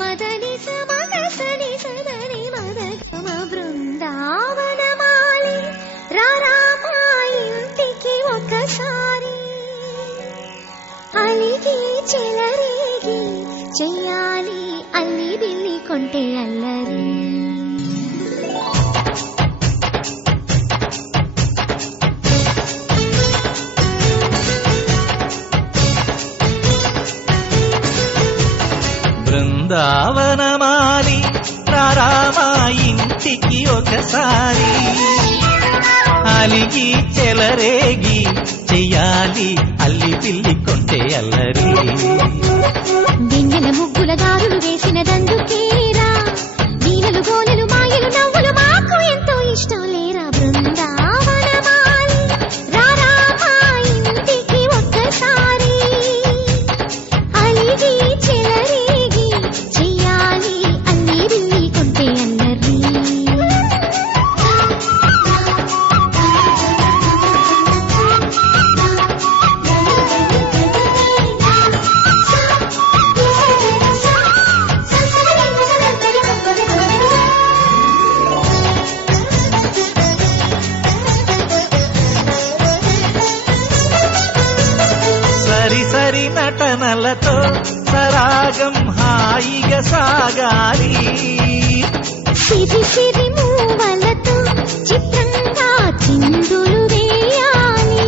మదని సమగసని సదని మదగమ బృందావనమాలి రారామా ఇంటికి ఒకసారి అలిగి చెలరేగి చెయ్యాలి అల్లి బిల్లి కొంటే అల్లరి బృందావనమాలి రారామా ఇంటికి ఒకసారి అలిగి చెలరేగి చెయ్యాలి అల్లి పిల్లి కొంటే అల్లరి వెన్నెల ముగ్గుల దారులు వేసినదందుకేరా వీణలు గోలెలు మాయలు నవ్వులు మాకు ఎంతో ఇష్టం లేరా బృందావనమాలి రారామా ఇంటికి ఒక్కసారి అలిగి చెలరేగి చెయ్యాలి అల్లి బిల్లి కొంటే అల్లరి సరి సరి నటనలతో సరాగం హాయిగా సాగాలి సిరి సిరి మూవలతో చిత్రంగా చిందులు వేయాలి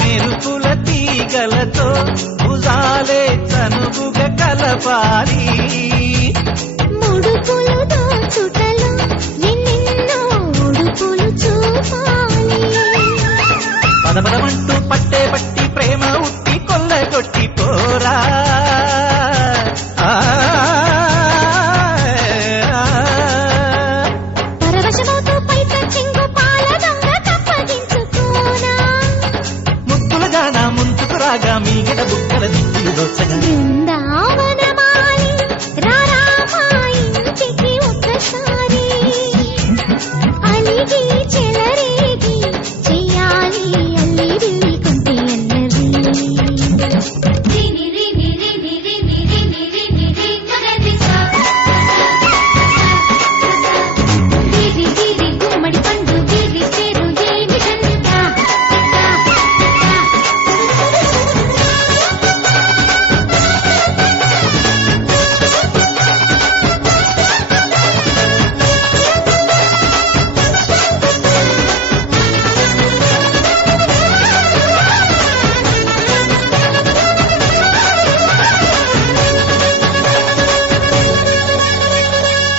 మెరుపుల తీగలతో భుజాలే చనువుగా కలపాలి ముడుపులు దోచుటలో ఎన్నెన్నో ఉడుపులు చూపాలి పదపదమంటూ పట్టే పట్టి ప్రేమ ఉట్టి కొల్లగొట్టి పోరా పరవశమవుతూ పైట చెంగు పాల దొంగ కప్పగించుకోనా ముక్కులుగా నా ముందుకు రాగా మీగడ బుక్కల దిక్కులు దోచగా బృందావనమాలి రారామా ఇంటికి ఒక్కసారి అలిగి చెలరేగి చెయ్యాలి అల్లి బిల్లి కొంటే అల్లరి గిరి గిరి గుమ్మడి పండు గిరి చేరు ఏమిటంట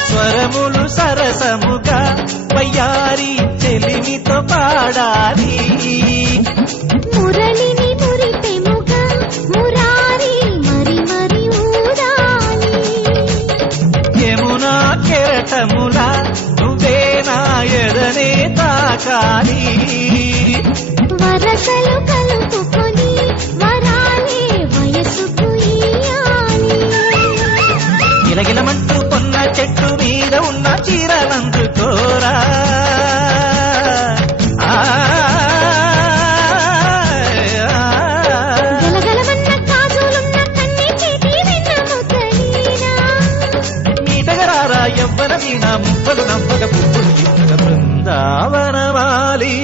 స్వరములు సరసముగా వయ్యారి చెలిమితో పాడాలి మురళిని మురిపెముగా మురారి మరి మరి ఊదాలి యమునా కెరటములా నువ్వే నా ఎదనే తాకాలి వరసలు కలుపుకొని వరాలే వయసుకు ఇయ్యాలి గిలగిలమంటూ కొన్న చెట్టు మీద ఉన్న చీరలందుకోరా గలగలమన్న కాజులున్న కన్ని చేతి వెన్నముకలీనా నీటగరారా ఎవ్వర మీనా ముప్పలు నవ్వక పువ్వులు ఇవ్వక బృందావనమాలి